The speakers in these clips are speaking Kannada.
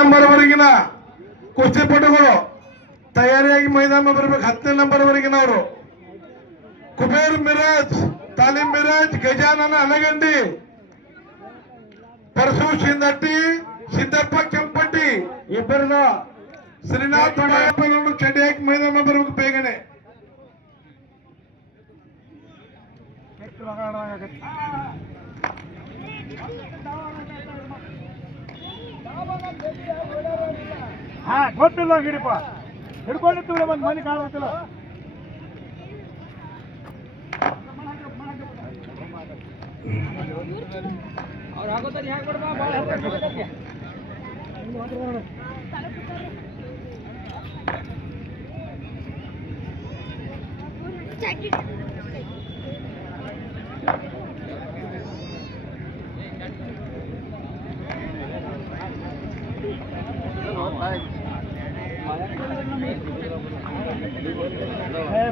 ನಂಬರ್ ವರೆಗಿನ ಕುಸ್ತಿಪಟುಗಳು ತಯಾರಿಯಾಗಿ ಮೈದಾನ ಬರಬೇಕು. 10ನೇ ನಂಬರ್ ವರೆಗಿನವರು ಕುಬೇರ್ ಮಿರಾಜ್, ತಾಲಿಮ್ ಮಿರಾಜ್, ಗಜಾನನ ಅನಗಂಡಿ, ಪರಸು ಶಿಂದಟ್ಟಿ, ಸಿದ್ದಪ್ಪ ಕೆಂಪಟ್ಟಿ ಇಬ್ಬರದು ಶ್ರೀನಾಥ್ ಬಾಯಪ್ಪನವರು ಚಡಿಯಾಗಿ ಮೈದಾನ ಬರಬೇಕು ಬೇಗನೆ. ಗೊತ್ತಿಲ್ಲ ಗಿರಿಪ ಹಿಡ್ಕೊಂಡಿರ್ತೀವಿ ಒಂದು ಮನೆ ಕಾಣುತ್ತಿಲ್ಲ. ಅವ್ರು ಆಗೋತಾರೆ ಹ್ಯಾಂಗ ಕೊಡ್ಬಾ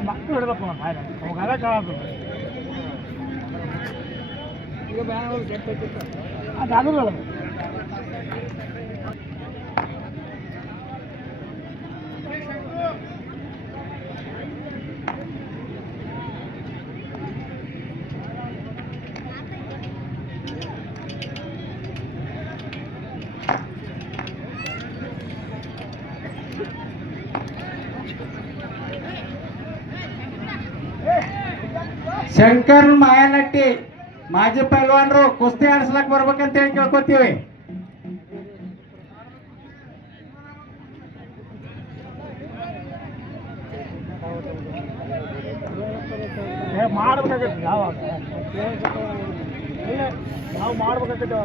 ಮಕ್ಕಳು ಹಿಡ್ದಪ್ಪ ಅವಾಗ ಕಾಣದು ಈಗ ಅದು ಶಂಕರ್ ಮಾಯನಟ್ಟಿ ಮಾಜಿ ಪೈಲ್ವಾನರು ಕುಸ್ತಿ ಆಡಿಸ್ಲಕ್ ಬರ್ಬೇಕಂತ ಹೇಳಿ ಕೇಳ್ಕೊತೀವಿ. ಮಾಡ್ಬೇಕಾಗತ್ತೆ ಯಾವಾಗ ನಾವು ಮಾಡ್ಬೇಕಾಗತ್ತೆ.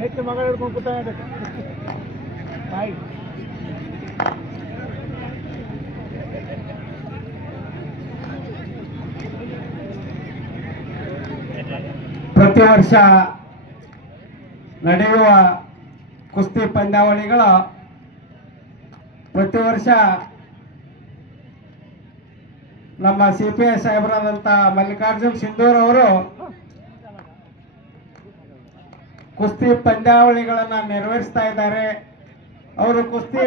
ನೆಚ್ಚ ಮಗಳು ಹಿಡ್ಕೊಂಡು ಕೂತ ಪ್ರತಿ ವರ್ಷ ನಡೆಯುವ ಕುಸ್ತಿ ಪಂದ್ಯಾವಳಿಗಳು ಪ್ರತಿ ವರ್ಷ ನಮ್ಮ CPI ಸಾಹೇಬರಾದಂಥ ಮಲ್ಲಿಕಾರ್ಜುನ್ ಸಿಂಧೂರ್ ಅವರು ಕುಸ್ತಿ ಪಂದ್ಯಾವಳಿಗಳನ್ನು ನೆರವೇರಿಸ್ತಾ ಇದ್ದಾರೆ. ಅವರು ಕುಸ್ತಿ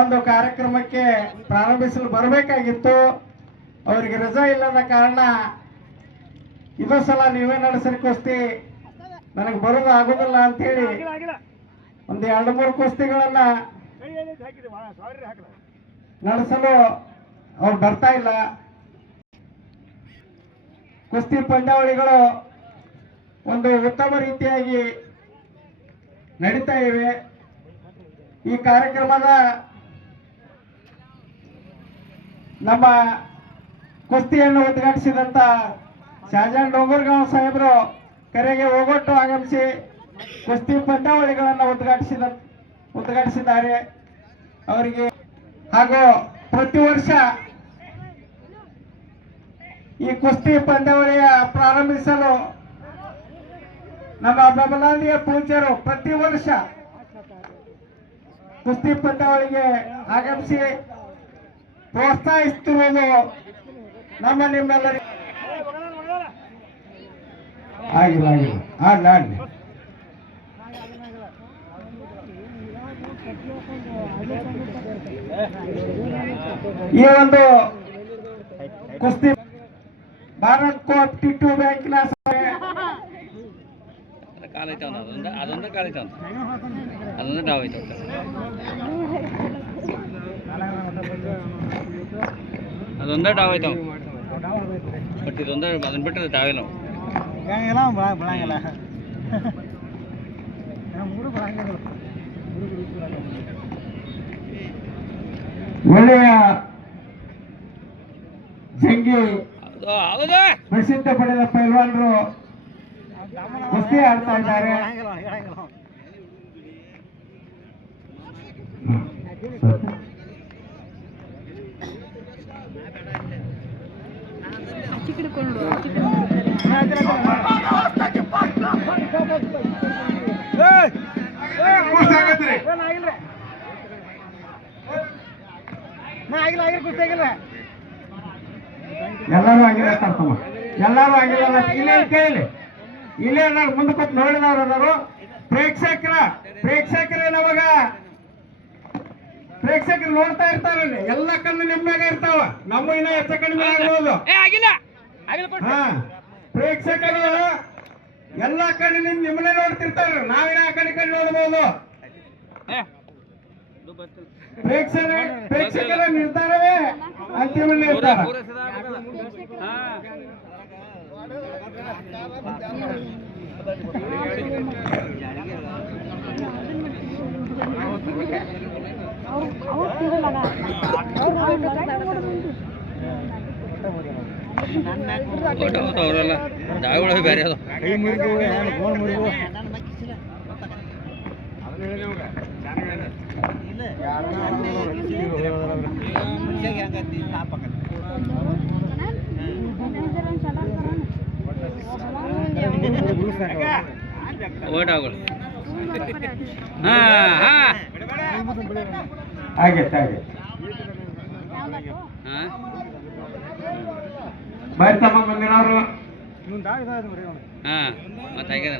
ಒಂದು ಕಾರ್ಯಕ್ರಮಕ್ಕೆ ಪ್ರಾರಂಭಿಸಲು ಬರಬೇಕಾಗಿತ್ತು. ಅವರಿಗೆ ರಜಾ ಇಲ್ಲದ ಕಾರಣ ಇದೋ ಸಲ ನೀವೇ ನಡೆಸರಿ ಕುಸ್ತಿ, ನನಗೆ ಬರೋದು ಆಗೋದಿಲ್ಲ ಅಂತೇಳಿ ಒಂದು 2-3 ಕುಸ್ತಿಗಳನ್ನ ನಡೆಸಲು ಅವ್ರು ಬರ್ತಾ ಇಲ್ಲ. ಕುಸ್ತಿ ಪಂದ್ಯಾವಳಿಗಳು ಒಂದು ಉತ್ತಮ ರೀತಿಯಾಗಿ ನಡೀತಾ ಇವೆ. ಈ ಕಾರ್ಯಕ್ರಮದ ನಮ್ಮ ಕುಸ್ತಿಯನ್ನು ಉದ್ಘಾಟಿಸಿದಂತ ಶಾಜಾನ್ ಡೋಂಗರ್ಗಾಂವ್ ಸಾಹೇಬರು ಕರೆಗೆ ಹೋಗೊಟ್ಟು ಆಗಮಿಸಿ ಕುಸ್ತಿ ಪಂದ್ಯಾವಳಿಗಳನ್ನು ಉದ್ಘಾಟಿಸಿದ್ದಾರೆ. ಅವರಿಗೆ ಹಾಗೂ ಪ್ರತಿ ವರ್ಷ ಈ ಕುಸ್ತಿ ಪಂದ್ಯಾವಳಿಯ ಪ್ರಾರಂಭಿಸಲು ನಮ್ಮ ಬಬಲಾದಿಯ ಪೂಜ್ಯರು ಪ್ರತಿ ವರ್ಷ ಕುಸ್ತಿ ಪಂದ್ಯಾವಳಿಗೆ ಆಗಮಿಸಿ ಪ್ರೋತ್ಸಾಹಿಸುತ್ತಿರುವುದು ನಮ್ಮ ನಿಮ್ಮೆಲ್ಲರಿಗೆ ಆಗಿಲ್ಲ ಆಡ್ಲಿ ಈ ಒಂದು ಕುಸ್ತಿ ಭಾರತ್ ಕೋಪ್ ಟಿಟ್ಟು ಬ್ಯಾಂಕಿನ ಅದೊಂದು ಕಾಲೈತೆ ಅದೊಂದು ಡಾವ್ ಐತೆ ಅದೊಂದೇ ಡಾವ್ ಐತೆ ಬಟ್ ಇದೊಂದೇ ಅದನ್ನ ಬಿಟ್ಟರೆ ಡಾವಿಲ್ಲ ಬಿಡಂಗಿಲ್ಲ ಒಳ್ಳೆಯ ಜಂಗಿ ಪ್ರಸಿದ್ಧ ಪಡೆದ ಪೈಲ್ವಾನರು ಕುಸ್ತಿ ಆಡ್ತಾ ಇದ್ದಾರೆ. ಎಲ್ಲರೂ ಆಗಿಲ್ಲ ತಮ್ಮ, ಎಲ್ಲರೂ ಆಗಿಲ್ಲ. ಇಲ್ಲಿ ಕೇಳಿ ಇಲ್ಲೇ ನಾನು ಮುಂದೆ ಕೂತ್ ನೋಡಿದವ್ರು ಅದಾರು. ಪ್ರೇಕ್ಷಕರೇ ನಮಗ ಪ್ರೇಕ್ಷಕರು ನೋಡ್ತಾ ಇರ್ತಾರಲ್ಲಿ, ಎಲ್ಲ ಕಣ್ಣು ನಿಮ್ಮಾಗ ಇರ್ತಾವ. ನಮ್ಮ ಇನ್ನ ಹೆಚ್ಚ ಕಡಿಮೆ ಆಗ್ಬೋದು. ಹಾ, ಪ್ರೇಕ್ಷಕರು ಎಲ್ಲ ಕಣ್ಣು ನಿಮ್ಮನ್ನೇ ನೋಡ್ತಿರ್ತಾರ, ನಾವಿನ ಆ ಕಡೆ ನೋಡ್ಬೋದು. ಪ್ರೇಕ್ಷಕರ ನಿರ್ಧಾರವೇ ಅಂತಿಮ ನಿರ್ಧಾರ. ಅವರೆಲ್ಲ ದಾಳಿಗಳು ಬೇರೆ ಅದು. ಓಟಾಗಳು ಆಗೈತೆ ಬರ್ರಿ ತಮ್ಮ ಮುಂದಿನವರು. ಮತ್ತೆ ಆಗ್ಯದ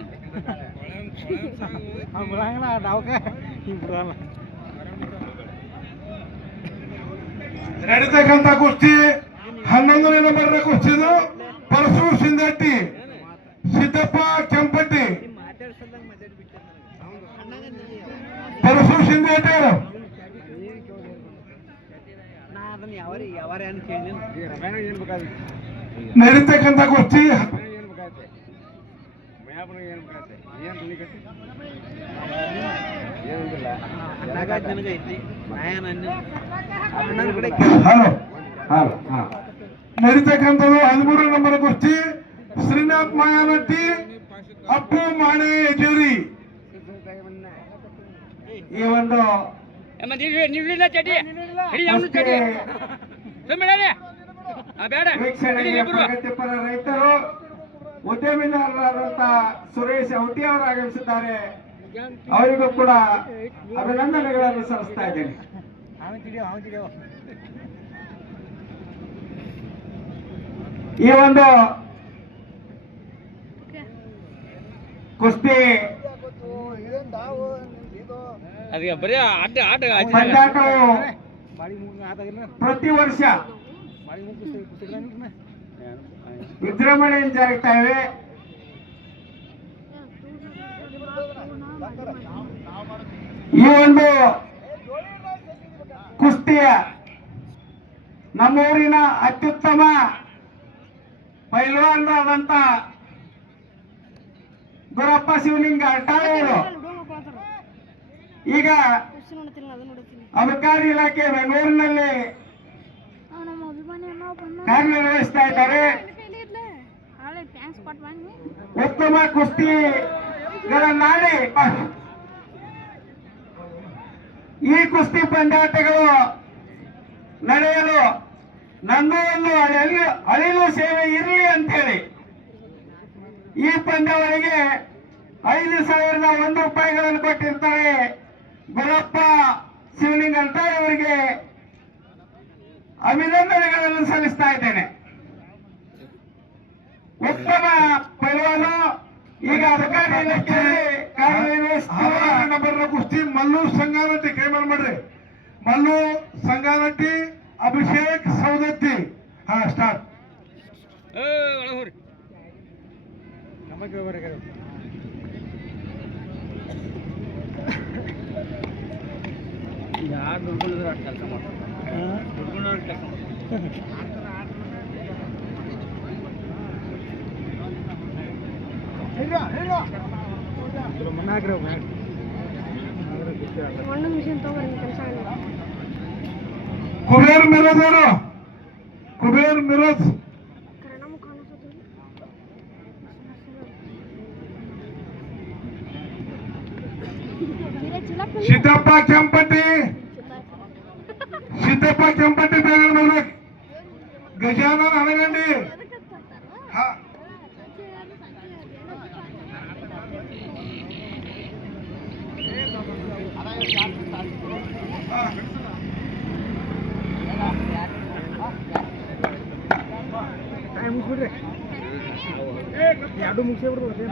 ನಡೀತಕ್ಕಂಥ ಕುಸ್ತಿ 11ನೇ ನಂಬರ್ನ ಕುಸ್ತಿದು ಪರಸು ಸಿಂದಟ್ಟಿ ಸಿದ್ದಪ್ಪ ಕೆಂಪಟ್ಟಿ. ಪರಸು ಸಿಂದಟ್ಟಿ ನಡೀತಕ್ಕಂಥ ಕುಸ್ತಿ ನಡೀತಕ್ಕಂಥದ್ದು 13ನೇ ನಂಬರ್ ಕುಸ್ತಿ ಶ್ರೀನಾಥ್ ಮಾಯಾನಟ್ಟಿ ಅಪ್ಪು ಮಾಣೆ ಯಜೂರಿ. ಈ ಒಂದು ವೀಕ್ಷಣೆಗೆ ಪ್ರಗತಿಪರ ರೈತರು ಉದ್ಯಮಿದಾರರಾದಂತ ಸುರೇಶ್ ಔಟಿ ಅವರು ಆಗಮಿಸಿದ್ದಾರೆ. ಅವರಿಗೂ ಕೂಡ ಅಭಿನಂದನೆಗಳನ್ನು ಸಲ್ಲಿಸ್ತಾ ಇದ್ದೇನೆ. ಈ ಒಂದು ಕುಸ್ತಿ ಪಂದ್ಯಾಟವು ಪ್ರತಿ ವರ್ಷ ವಿಜೃಂಭಣೆಯಿಂದ ಜರುಗ್ತಾ ಇವೆ. ಈ ಒಂದು ಕುಸ್ತಿಯ ನಮ್ಮೂರಿನ ಅತ್ಯುತ್ತಮ ಪೈಲ್ವಾನರಾದಂತ ಗುರಪ್ಪ ಶಿವಲಿಂಗ ಅಟ್ಟಾಳೆಯರು ಈಗ ಅಬಕಾರಿ ಇಲಾಖೆ ಬೆಂಗಳೂರಿನಲ್ಲಿ ಕಾರ್ಯನಿರ್ವಹಿಸ್ತಾ ಇದ್ದಾರೆ. ಉತ್ತಮ ಕುಸ್ತಿಗಳನ್ನಾಡಿ ಈ ಕುಸ್ತಿ ಪಂದ್ಯಾಟಗಳು ನಡೆಯಲು ನನ್ನೂ ಒಂದು ಅಳಿಲು ಸೇವೆ ಇರಲಿ ಅಂತೇಳಿ ಈ ಪಂದ್ಯಾವಳಿಗೆ 5,001 ರೂಪಾಯಿಗಳನ್ನು ಕೊಟ್ಟಿರ್ತಾರೆ. ಗುರಪ್ಪ ಶಿವಲಿಂಗ ಅಂತಾಳೆ ಅವರಿಗೆ ಅಭಿನಂದನೆಗಳನ್ನು ಸಲ್ಲಿಸ್ತಾ ಇದ್ದೇನೆ. ಉತ್ತಮ ಪೈಲ್ವಾನು ಈಗ ಅಧಿಕಾರಿ ಇಲಾಖೆಯಲ್ಲಿ ಕಾರ್ಯನಿರ್ವಹಿಸುವ ಕುಸ್ತಿ ಮಲ್ಲು ಸಂಗಾನಟ್ಟಿ ಕೈಮಾಲ್ ಮಾಡ್ರಿ. ಮಲ್ಲು ಸಂಗಾನಟ್ಟಿ ಅಭಿಷೇಕ್ ಸೌದತ್ತಿ. ಹಾ, ಸ್ಟಾರ್ಟ್. ಯಾರು ದುಡ್ಕೊಂಡಿದ್ರು ಅಷ್ಟು ಕೆಲಸ ಮಾಡ್ತಾರೆ. ದುಡ್ಕೊಂಡವ್ರು ಕೆಲಸ ಕುಬೇರ್ ಮಿರೋಜ್ ಅವರು, ಕುಬೇರ್ ಮಿರೋಜ್. ಸಿದ್ದಪ್ಪ ಕೆಂಪಟ್ಟಿ ಬೇಗ ಬರ್ಬೇಕು. ಗಜಾನನ್ ಹನಗಂಡಿ. ಎರಡು ಮುಗಿಸೇ ಬಿಡ್ಬೋದು